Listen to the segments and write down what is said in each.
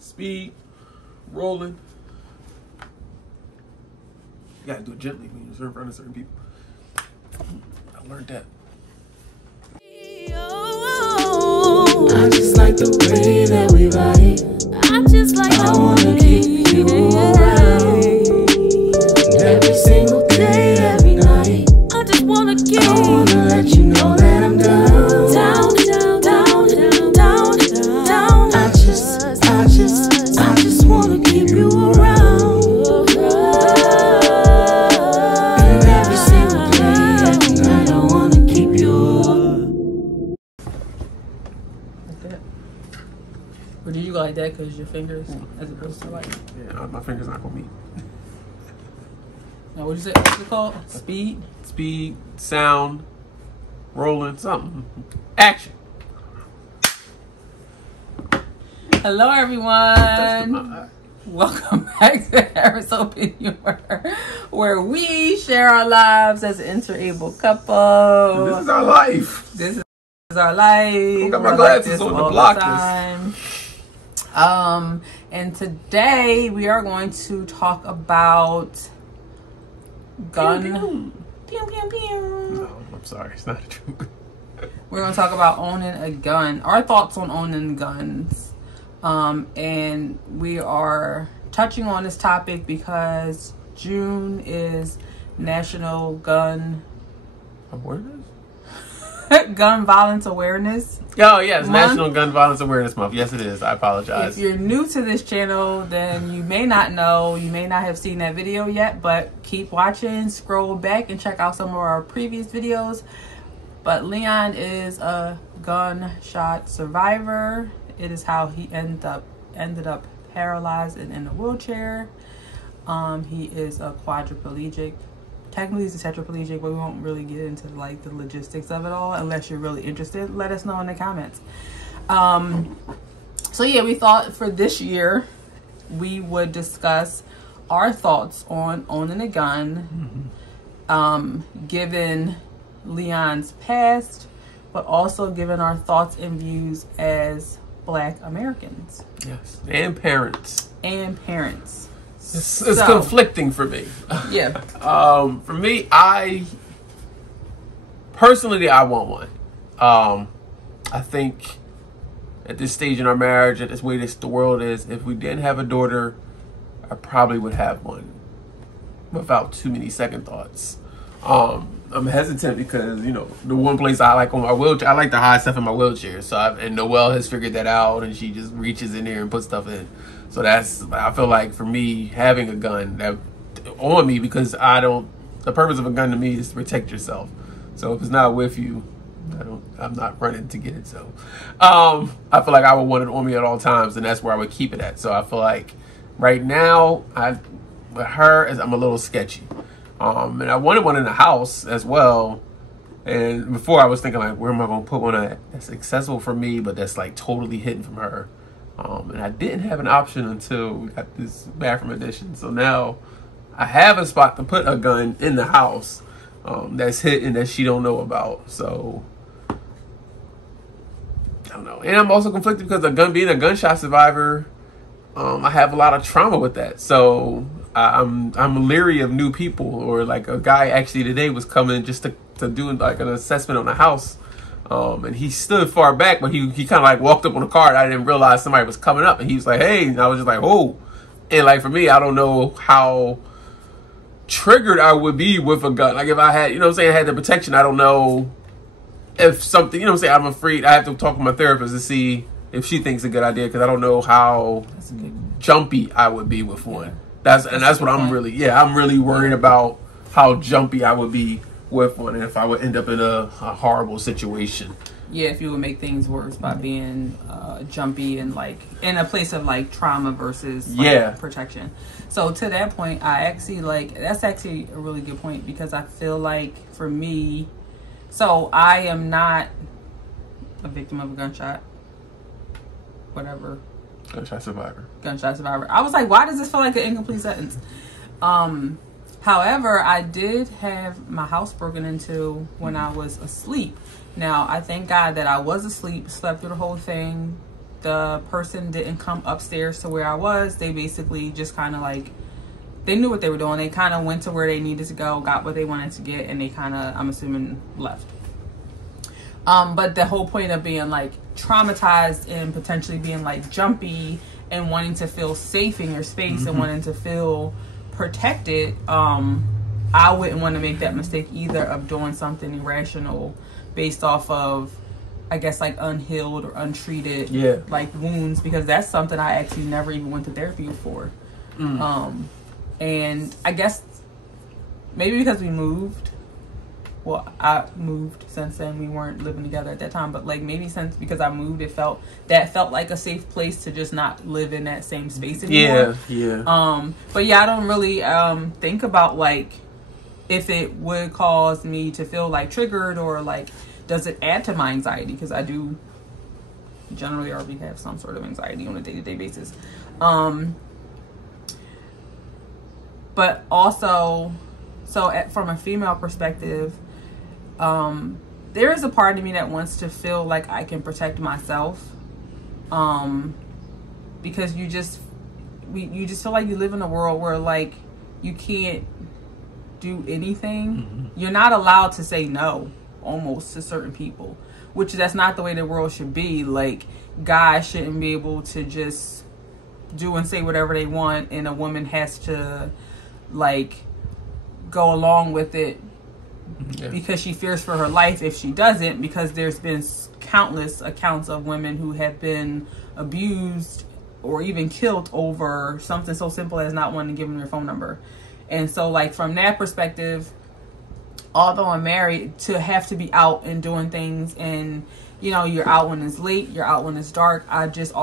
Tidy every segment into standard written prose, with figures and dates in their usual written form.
speed, rolling. You gotta do it gently when you're in front of certain people. I learned that. I just like the way that we ride. I wanna keep you around. Every single day, every night. I wanna let you know that I'm down. Down. I just wanna keep you around. And every single day, every night, I wanna keep you. Like that. Or do you go like that because your fingers, as opposed to like? Yeah, my fingers not gonna meet. Now, what'd you say? What's it called? Speed? Speed, sound, rolling, something. Action. Hello, everyone. Welcome back to Harris Open Humor, where we share our lives as an interabled couple. This is our life. This is our life. I got my glasses on to block this. And today we are going to talk about gun. Pew, pew, pew. No, I'm sorry. It's not true. We're going to talk about owning a gun. Our thoughts on owning guns. And we are touching on this topic because June is National Gun Awareness? Gun Violence Awareness. Oh, yes. Month. National Gun Violence Awareness Month. Yes, it is. I apologize. If you're new to this channel, then you may not know, you may not have seen that video yet, but keep watching, scroll back and check out some of our previous videos. But Leon is a gunshot survivor. It is how he ended up paralyzed and in a wheelchair. He is a quadriplegic. Technically he's a tetraplegic, but we won't really get into like the logistics of it all unless you're really interested. Let us know in the comments. So yeah, we thought for this year we would discuss our thoughts on owning a gun, given Leon's past, but also given our thoughts and views as Black Americans. Yes, and parents. It's conflicting for me. Yeah. For me, I want one. I think at this stage in our marriage, at this way the world is, if we didn't have a daughter, I probably would have one without too many second thoughts. I'm hesitant because, you know, the one place I like on my wheelchair, I like to hide stuff in my wheelchair. So and Noelle has figured that out, and she just reaches in there and puts stuff in. So I feel like for me, having a gun that on me, because the purpose of a gun to me is to protect yourself. So if it's not with you, I'm not running to get it. So I feel like I would want it on me at all times, and that's where I would keep it at. So I feel like right now, with her, I'm a little sketchy. And I wanted one in the house as well. And before I was thinking like, where am I going to put one that's accessible for me, but that's like totally hidden from her. And I didn't have an option until we got this bathroom addition. So now I have a spot to put a gun in the house that's hidden that she don't know about. So I don't know. And I'm also conflicted because being a gunshot survivor, I have a lot of trauma with that. So I'm leery of new people. Or like a guy actually today was coming just to do like an assessment on the house. And he stood far back, but he kind of like walked up on the car, and I didn't realize somebody was coming up, and he was like, hey, and I was just like, oh. And like for me, I don't know how triggered I would be with a gun. Like if I had, you know what I'm saying, I had the protection, I don't know if something, you know what I'm saying, I'm afraid. I have to talk with my therapist to see if she thinks it's a good idea, because I don't know how jumpy I would be with one. That's what I'm really worried about, how jumpy I would be with one, and if I would end up in a horrible situation. Yeah, if you would make things worse by being jumpy and like in a place of like trauma versus like, protection. So to that point, that's actually a really good point, because I feel like for me, so I am not a victim of a gunshot. Whatever. Gunshot survivor. I was like, why does this feel like an incomplete sentence? However, I did have my house broken into when I was asleep. Now, I thank God that I was asleep, slept through the whole thing, the person didn't come upstairs to where I was. They basically just kind of like, they knew what they were doing. They kind of went to where they needed to go, got what they wanted to get, and they kind of, I'm assuming, left. But the whole point of being like traumatized and potentially being like jumpy and wanting to feel safe in your space and wanting to feel protected, I wouldn't want to make that mistake either of doing something irrational based off of, I guess, like unhealed or untreated like wounds, because that's something I actually never even went to therapy for. And I guess maybe because we moved, well, I moved since then, we weren't living together at that time, but like maybe since, because I moved, it felt like a safe place to just not live in that same space anymore. But yeah, I don't really think about like if it would cause me to feel like triggered, or like does it add to my anxiety, because I do generally already have some sort of anxiety on a day-to-day basis. But also, from a female perspective, there is a part of me that wants to feel like I can protect myself, because you just feel like you live in a world where like you can't do anything. You're not allowed to say no almost to certain people, which that's not the way the world should be. Like, guys shouldn't be able to just do and say whatever they want, and a woman has to like go along with it because she fears for her life if she doesn't, because there's been countless accounts of women who have been abused or even killed over something so simple as not wanting to give them their phone number. And so like from that perspective, although I'm married, to have to be out and doing things, and you know, you're out when it's late, you're out when it's dark, I don't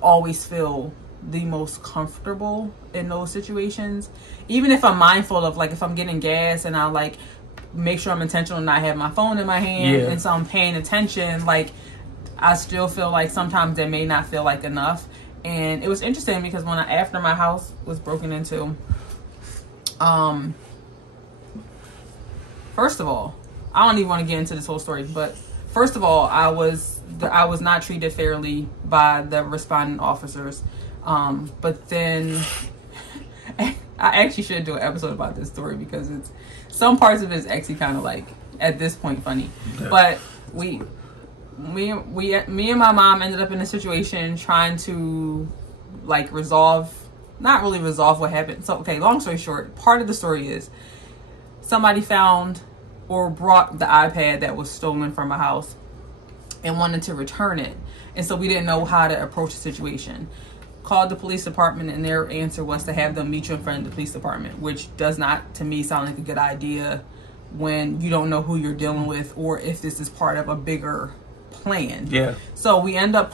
always feel the most comfortable in those situations. Even if I'm mindful of, like, if I'm getting gas and I like make sure I'm intentional and not have my phone in my hand, and so I'm paying attention, like I still feel like sometimes that may not feel like enough. And it was interesting because after my house was broken into, first of all, I don't even want to get into this whole story, but first of all, I was not treated fairly by the responding officers. But then I actually should do an episode about this story, because some parts of it is actually kind of like at this point funny. But me and my mom ended up in a situation trying to like not really resolve what happened. So, okay, long story short, part of the story is somebody found or brought the iPad that was stolen from a house and wanted to return it. And so we didn't know how to approach the situation. Called the police department, and their answer was to have them meet you in front of the police department, which does not, to me, sound like a good idea when you don't know who you're dealing with or if this is part of a bigger plan. So we end up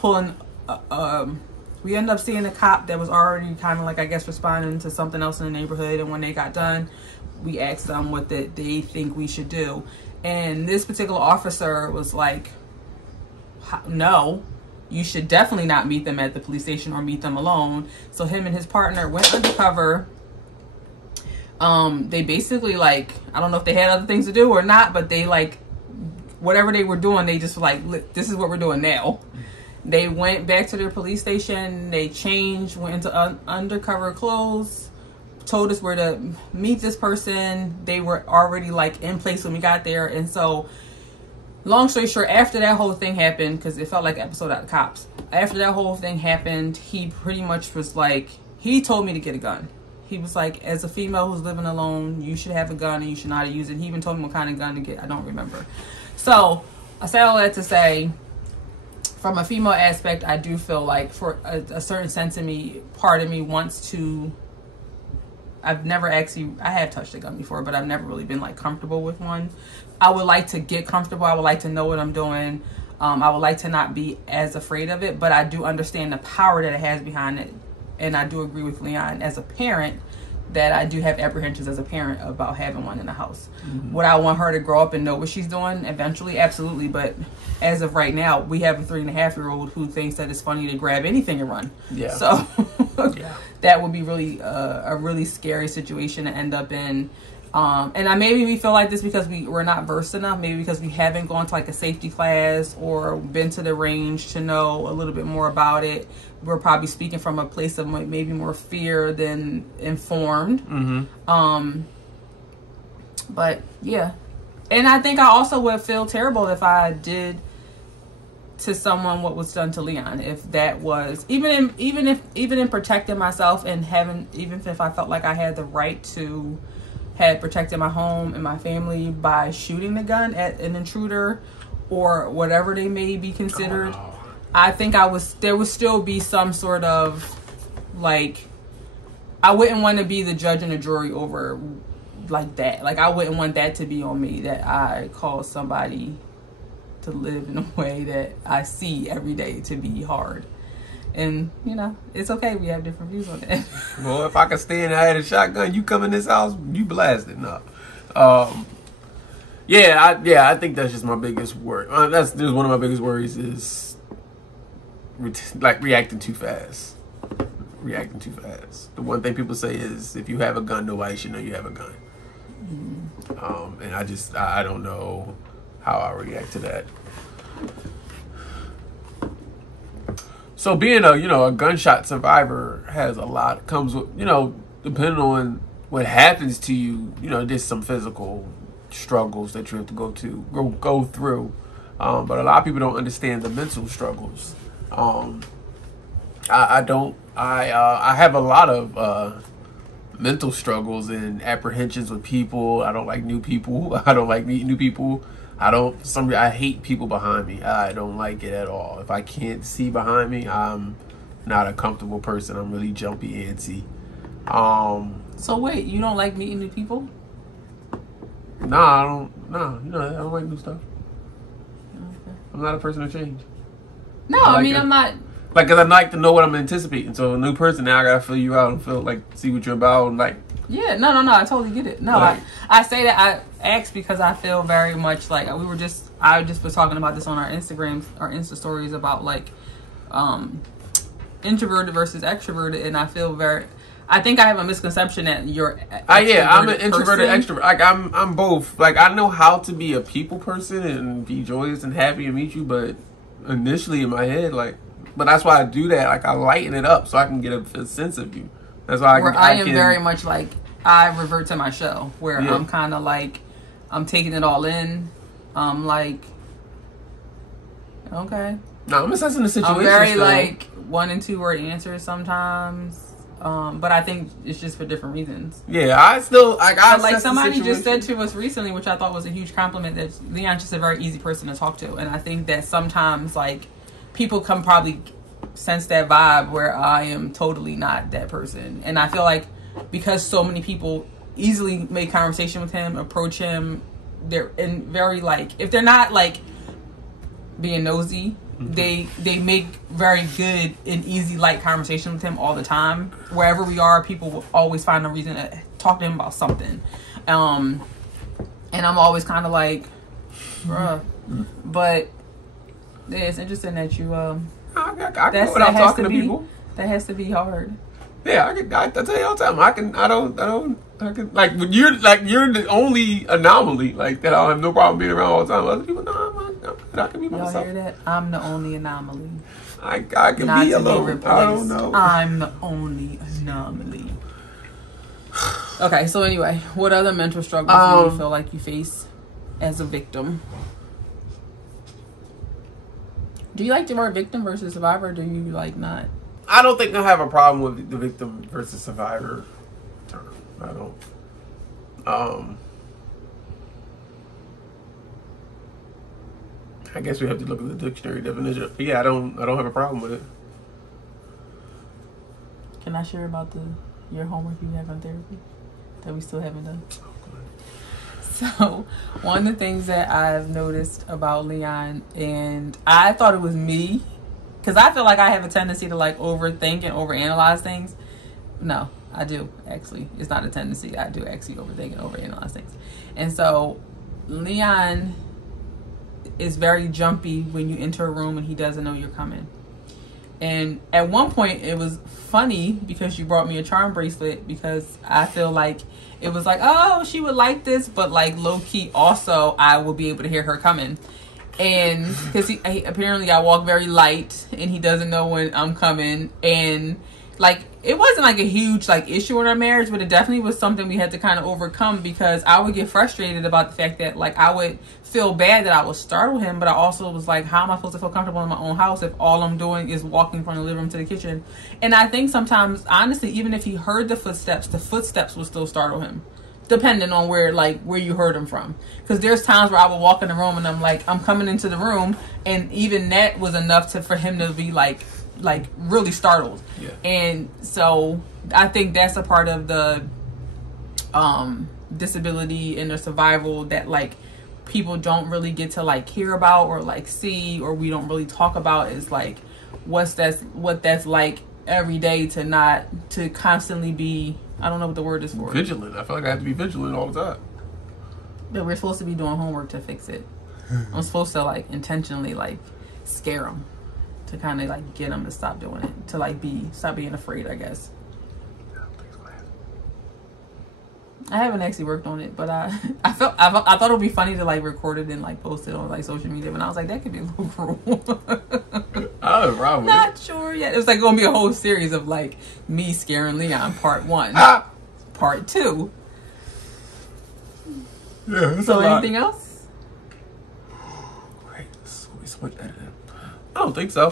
seeing a cop that was already kind of like, I guess, responding to something else in the neighborhood. And when they got done, we asked them what they think we should do. And this particular officer was like, no, you should definitely not meet them at the police station or meet them alone. So him and his partner went undercover. They basically, like, I don't know if they had other things to do or not, but they, like, whatever they were doing, they just were like, this is what we're doing now. They went back to their police station. They changed, went into undercover clothes, told us where to meet this person. They were already like in place when we got there. And so, long story short, after that whole thing happened, because it felt like an episode out of Cops, after that whole thing happened, he pretty much was like, he told me to get a gun. He was like, as a female who's living alone, you should have a gun and you should know how to use it. He even told me what kind of gun to get. I don't remember. So I say all that to say, from a female aspect, I do feel like for a certain sense of me, part of me wants to, I have touched a gun before, but I've never really been like comfortable with one. I would like to get comfortable. I would like to know what I'm doing. I would like to not be as afraid of it, but I do understand the power that it has behind it. And I do agree with Leon as a parent that I do have apprehensions as a parent about having one in the house. Would I want her to grow up and know what she's doing eventually? Absolutely. But as of right now, we have a 3.5-year-old who thinks that it's funny to grab anything and run. So that would be really a really scary situation to end up in. And maybe we feel like this because we're not versed enough, maybe because we haven't gone to like a safety class or been to the range to know a little bit more about it. We're probably speaking from a place of maybe more fear than informed. But yeah. And I think I also would feel terrible if I did to someone what was done to Leon. If that was even in protecting myself and even if I felt like I had the right to had protected my home and my family by shooting the gun at an intruder or whatever they may be considered, I think there would still be some sort of like, I wouldn't want to be the judge and the jury over like that. Like I wouldn't want that to be on me, that I cause somebody to live in a way that I see every day to be hard. And, you know, it's okay. We have different views on that. Well, if I could stand, I had a shotgun, you come in this house, you blasted. No. I think that's just my biggest worry. That's just one of my biggest worries is reacting too fast. Reacting too fast. The one thing people say is if you have a gun, nobody should know you have a gun. And I don't know how I react to that. So being a gunshot survivor has a lot, comes with, depending on what happens to you, there's some physical struggles that you have to go through. But a lot of people don't understand the mental struggles. I have a lot of mental struggles and apprehensions with people. I don't like new people. I don't like meeting new people. I hate people behind me. I don't like it at all. If I can't see behind me, I'm not a comfortable person. I'm really jumpy, antsy. So wait, you don't like meeting new people? Nah, I don't like new stuff. Okay. I'm not a person of change. No, I'm not. Like, cause I like to know what I'm anticipating. So a new person, now I gotta fill you out and see what you're about and like. Yeah, no, I totally get it. No, like, I say that I ask because I feel very much like I just was talking about this on our Insta stories about like introverted versus extroverted, and I think I have a misconception that you're I'm an introverted extrovert. Like I'm both. Like I know how to be a people person and be joyous and happy to meet you, but initially in my head, but that's why I do that. Like I lighten it up so I can get a sense of you. That's why I am very much like I revert to my shell where I'm kind of like I'm taking it all in. I'm like, okay. No, I'm assessing the situation. I'm very like 1 and 2 word answers sometimes. But I think it's just for different reasons. Yeah, I still like somebody just said to us recently, which I thought was a huge compliment, that Leon's just a very easy person to talk to, and I think that sometimes like people can probably sense that vibe where I am totally not that person, and I feel like because so many people easily make conversation with him, approach him, they're in very like if they're not like being nosy. They make very good and easy light conversation with him all the time. Wherever we are, people will always find a reason to talk to him about something. And I'm always kind of like, bruh. But yeah, it's interesting that you I go without talking to people. That has to be hard. Yeah, I tell you all the time. I can like when you're the only anomaly like that. I don't have no problem being around all the time. Other people, I can be myself. Y'all hear that? I'm the only anomaly. I can not be alone. I don't know. I'm the only anomaly. Okay, so anyway, what other mental struggles do you feel like you face as a victim? Do you like the word victim versus survivor? Or do you like not? I don't think I have a problem with the victim versus survivor term. I don't. I guess we have to look at the dictionary definition. But yeah, I don't have a problem with it. Can I share about your homework you have on therapy that we still haven't done? So, one of the things that I've noticed about Leon, and I thought it was me, because I feel like I have a tendency to like overthink and overanalyze things. No, I do actually. It's not a tendency. I do actually overthink and overanalyze things. And so, Leon is very jumpy when you enter a room and he doesn't know you're coming. And at one point, it was funny because you brought me a charm bracelet, because I feel like it was like, oh, she would like this, but like low key, also I will be able to hear her coming. And because apparently I walk very light, and he doesn't know when I'm coming, and like it wasn't like a huge like issue in our marriage, but it definitely was something we had to kind of overcome, because I would get frustrated about the fact that like I would feel bad that I would startle him, but I also was like, how am I supposed to feel comfortable in my own house if all I'm doing is walking from the living room to the kitchen? And I think sometimes, honestly, even if he heard the footsteps would still startle him, depending on where you heard them from. Because there's times where I would walk in the room and I'm like, I'm coming into the room, and even that was enough for him to be like really startled. Yeah. And so I think that's a part of the disability and the survival that like people don't really get to like hear about or like see, or we don't really talk about, is like what that's like every day to constantly be, I don't know what the word is for it. Vigilant. I feel like I have to be vigilant all the time. But we're supposed to be doing homework to fix it. I'm supposed to like intentionally like scare them, to kind of like get them to stop doing it, to like stop being afraid, I guess. I haven't actually worked on it, but I thought it would be funny to like record it and like post it on like social media, but I was like, that could be a little cruel. I have a problem with Not sure yet. It was like going to be a whole series of like me scaring Leon, part 1, part 2. Yeah. So anything else? Great. So much editing. I don't think so.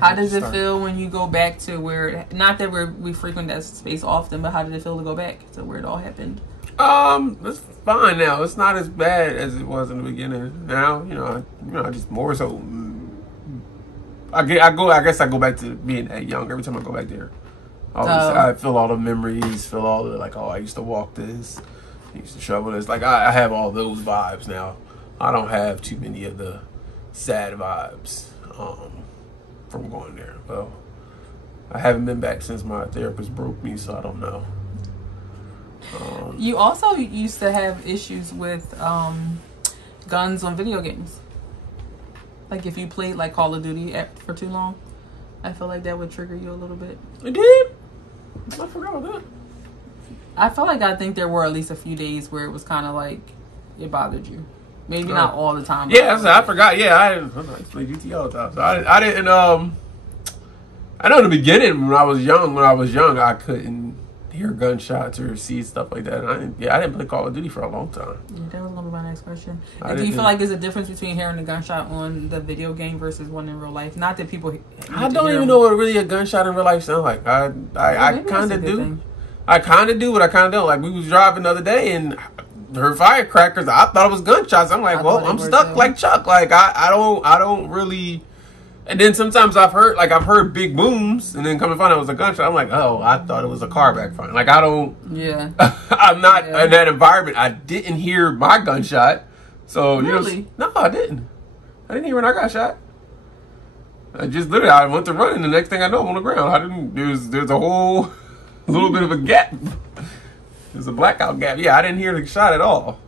How does it feel when you go back to where, not that we frequent that space often, but how did it feel to go back to where it all happened? It's fine now. It's not as bad as it was in the beginning. Now, I just more so. I guess I go back to being that young every time I go back there. I feel all the memories. Feel all the like. Oh, I used to walk this. I used to shovel this. Like I have all those vibes now. I don't have too many of the sad vibes. From going there. Well, I haven't been back since my therapist broke me, so I don't know. You also used to have issues with guns on video games. Like if you played like Call of Duty for too long, I feel like that would trigger you a little bit. It did? I forgot about that. I think there were at least a few days where it was kind of like it bothered you. Maybe not all the time. Yeah, I forgot. Yeah, I play GT all the time. So I didn't. I know in the beginning when I was young, I couldn't hear gunshots or see stuff like that. I didn't play Call of Duty for a long time. Yeah, that was gonna be my next question. Do you feel like there's a difference between hearing a gunshot on the video game versus one in real life? Not that people. I don't even know what really a gunshot in real life sounds like. I kind of do. I kind of do, but I kind of don't. Like we was driving the other day and heard firecrackers. I thought it was gunshots. I'm like, well, I'm stuck like Chuck. Like I don't really. And then sometimes I've heard big booms, and then come to find out it was a gunshot. I'm like, oh, I thought it was a car backfiring. Like I don't. Yeah. I'm not in that environment. I didn't hear my gunshot, so really? No, I didn't. I didn't hear when I got shot. I just literally I went to run, and the next thing I know, I'm on the ground. I didn't. There's a whole little bit of a gap. There's a blackout gap. Yeah, I didn't hear the shot at all.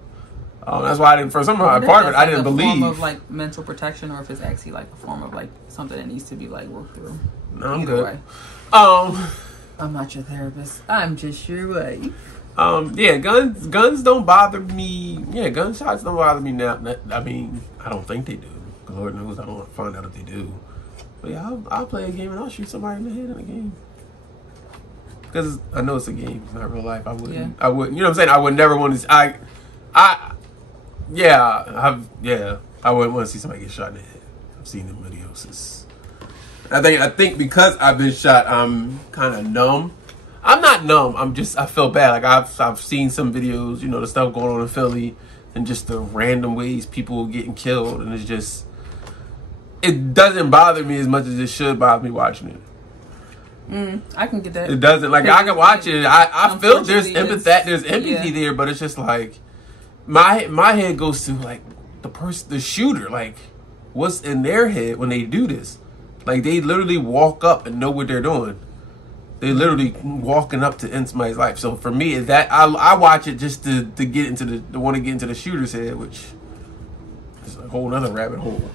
That's why I didn't. For some part of it, I didn't believe. Form of like mental protection, or if it's actually like a form of like something that needs to be like worked through. No, I'm good. Way. I'm not your therapist. I'm just your wife. Yeah, guns don't bother me. Yeah, gunshots don't bother me now. I mean, I don't think they do. Lord knows I don't want to find out if they do. But yeah, I'll play a game and I'll shoot somebody in the head in a game. Because I know it's a game, it's not real life. I wouldn't. You know what I'm saying? I would never want to. I wouldn't want to see somebody get shot in the head. I've seen them videos. I think because I've been shot, I'm kind of numb. I'm not numb. I feel bad. Like I've seen some videos, the stuff going on in Philly, and just the random ways people getting killed, and it's just, it doesn't bother me as much as it should bother me watching it. I can get that. It doesn't. Like I can watch it. I feel there's empathy there, but it's just like my head goes to like the shooter. Like what's in their head when they do this? Like they literally walk up and know what they're doing. They literally walking up to end somebody's life. So for me, is that I watch it just to get into the want to get into the shooter's head, which is a whole other rabbit hole.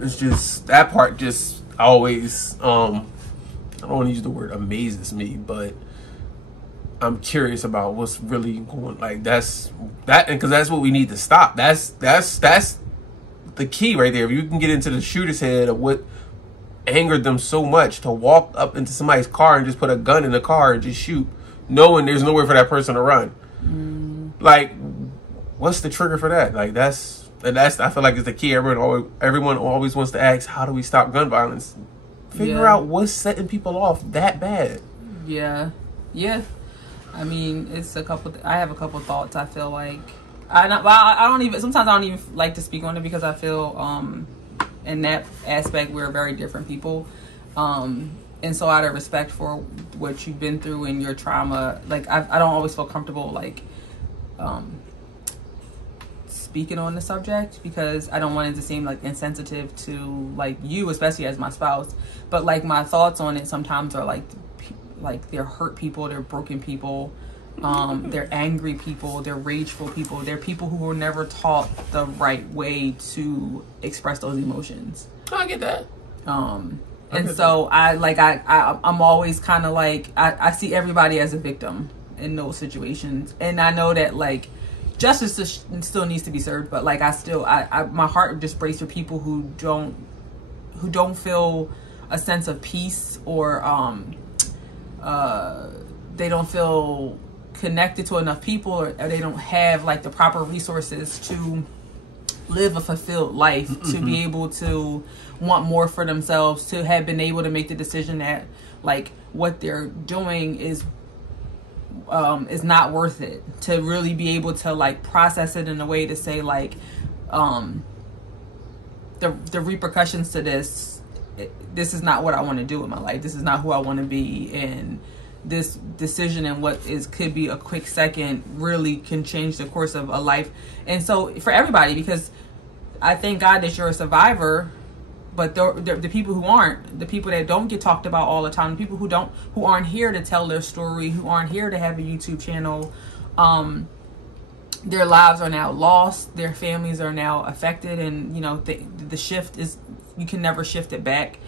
It's just that part. Just always, I don't want to use the word amazes me, but I'm curious about what's really going, like, because that's what we need to stop. That's the key right there. If you can get into the shooter's head of what angered them so much to walk up into somebody's car and just put a gun in the car and just shoot, knowing there's nowhere for that person to run. Like, what's the trigger for that? Like, that's I feel like it's the key. Everyone always wants to ask, how do we stop gun violence? Figure out what's setting people off that bad. Yeah. I mean, it's I have a couple thoughts. I feel like sometimes I don't even like to speak on it because I feel in that aspect we're very different people, and so out of respect for what you've been through and your trauma, like I don't always feel comfortable like speaking on the subject because I don't want it to seem like insensitive to like you, especially as my spouse. But like my thoughts on it sometimes are like they're hurt people, they're broken people, they're angry people, they're rageful people, they're people who were never taught the right way to express those emotions. I get that. And so I'm always kind of like I see everybody as a victim in those situations, and I know that like justice still needs to be served, but like I my heart just breaks for people who don't feel a sense of peace or they don't feel connected to enough people, or they don't have like the proper resources to live a fulfilled life, to be able to want more for themselves, to have been able to make the decision that like what they're doing is not worth it, to really be able to like process it in a way to say like the repercussions to this is not what I want to do in my life, this is not who I want to be, and this decision and what could be a quick second really can change the course of a life. And so for everybody, because I thank God that you're a survivor, but the people who aren't, the people that don't get talked about all the time, the people who aren't here to tell their story, who aren't here to have a YouTube channel, their lives are now lost, their families are now affected, and you know the shift is, you can never shift it back.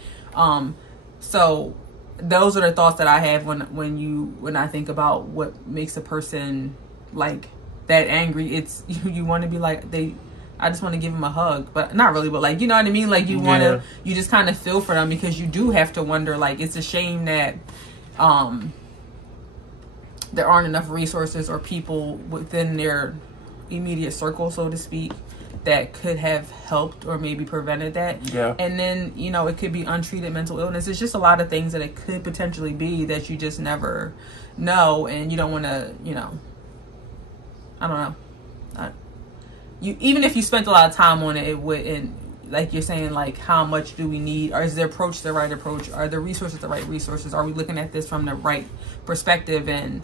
So those are the thoughts that I have when I think about what makes a person like that angry. It's you want to be like I just want to give them a hug, but not really, but like, you know what I mean? Like you want to, you just kind of feel for them, because you do have to wonder, like, it's a shame that there aren't enough resources or people within their immediate circle, so to speak, that could have helped or maybe prevented that. Yeah. And then, you know, it could be untreated mental illness. It's just a lot of things that it could potentially be that you just never know, and you don't want to, you know, I don't know. Even if you spent a lot of time on it, it wouldn't, like you're saying, like, how much do we need? Or is the approach the right approach? Are the resources the right resources? Are we looking at this from the right perspective? And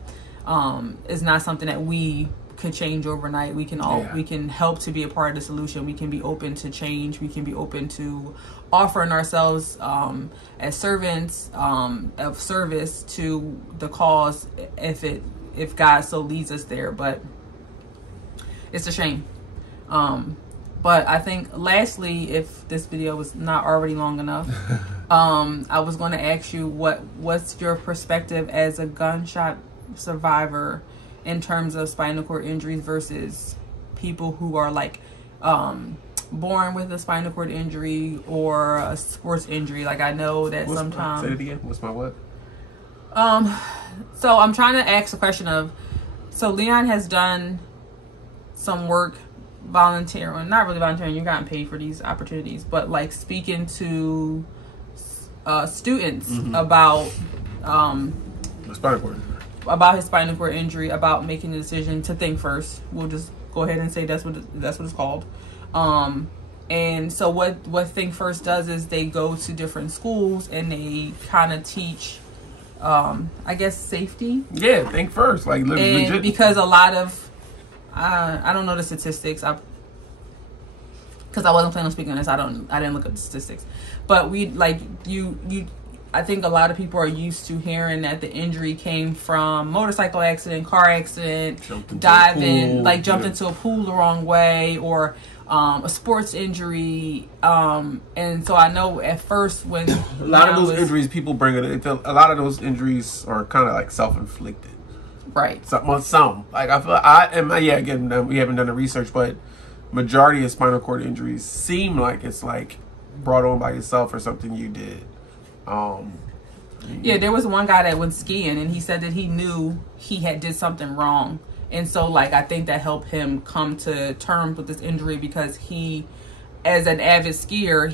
it's not something that we could change overnight. We can we can help to be a part of the solution. We can be open to change. We can be open to offering ourselves as servants of service to the cause if God so leads us there. But it's a shame. But I think lastly, if this video was not already long enough, I was going to ask you what's your perspective as a gunshot survivor in terms of spinal cord injuries versus people who are like born with a spinal cord injury or a sports injury. Like, I know that sometimes. Say it again. What's my what? So I'm trying to ask a question of, so Leon has done some work volunteering, not really volunteering, you're gotten paid for these opportunities, but like speaking to students about spinal cord injury. About his spinal cord injury, about making the decision to think first. We'll just go ahead and say that's what it's called. And so what Think First does is they go to different schools and they kind of teach I guess safety. Yeah, think first, like legit. Because a lot of I don't know the statistics. Because I wasn't planning on speaking on this. I didn't look up the statistics. But we like you I think a lot of people are used to hearing that the injury came from motorcycle accident, car accident, diving, like jumped into a pool the wrong way, or a sports injury. And so I know at first when a lot of those injuries, people bring it. A lot of those injuries are kind of like self-inflicted. Right. Some. Like I feel, again, we haven't done the research, but majority of spinal cord injuries seem like it's like brought on by yourself or something you did. Yeah, there was one guy that went skiing and he said that he knew he had did something wrong. And so like I think that helped him come to terms with this injury, because he, as an avid skier,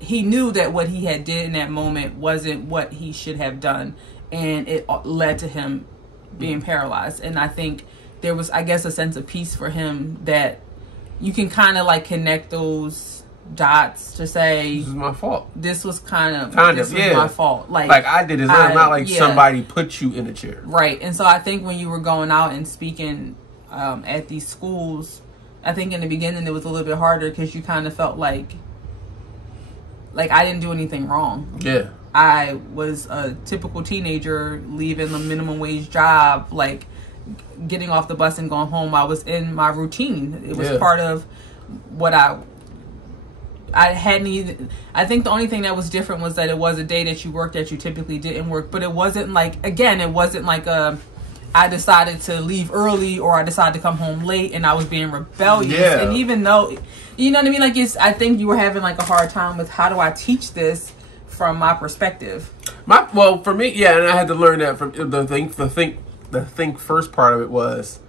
he knew that what he had did in that moment wasn't what he should have done, and it led to him being paralyzed. And I think there was, I guess, a sense of peace for him that you can kind of like connect those dots to say, this is my fault. This was kind was of my fault. Like I did it. It's not like somebody put you in a chair. Right. And so I think when you were going out and speaking at these schools, I think in the beginning it was a little bit harder because you kind of felt like I didn't do anything wrong. Yeah. I was a typical teenager leaving the minimum wage job, like getting off the bus and going home. I was in my routine. It was part of what I hadn't even, I think the only thing that was different was that it was a day that you worked that you typically didn't work. But it wasn't like, again, it wasn't like I decided to leave early or I decided to come home late and I was being rebellious. Yeah. And even though, you know what I mean? Like I think you were having like a hard time with how do I teach this from my perspective. Well, for me, yeah, and I had to learn that from the think first part of it was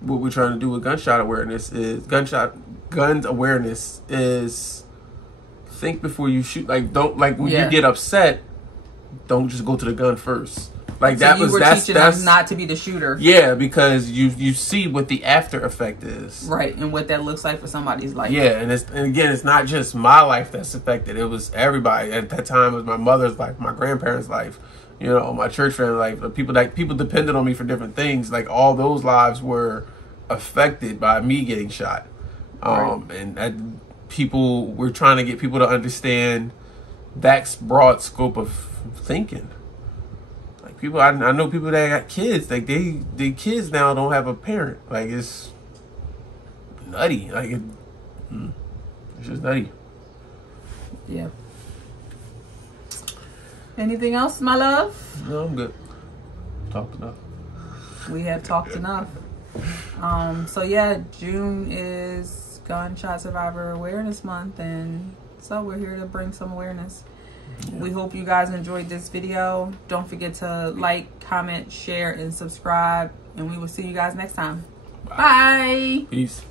what we're trying to do with gunshot awareness is guns awareness is think before you shoot. Like don't when you get upset, don't just go to the gun first. Like so that's them not to be the shooter. Yeah, because you see what the after effect is. Right, and what that looks like for somebody's life. Yeah, and again, it's not just my life that's affected. It was everybody. At that time, it was my mother's life, my grandparents' life, my church family life. People depended on me for different things. Like all those lives were affected by me getting shot. Right. And we're trying to get people to understand that broad scope of thinking. Like people, I know people that got kids. Like they kids now don't have a parent. Like it's nutty. Like it's just nutty. Yeah. Anything else, my love? No, I'm good. Talked enough. We have talked enough. So yeah, June is Gunshot Survivor Awareness Month, and so we're here to bring some awareness. Yeah. We hope you guys enjoyed this video. Don't forget to like, comment, share, and subscribe, and we will see you guys next time. Bye. Peace.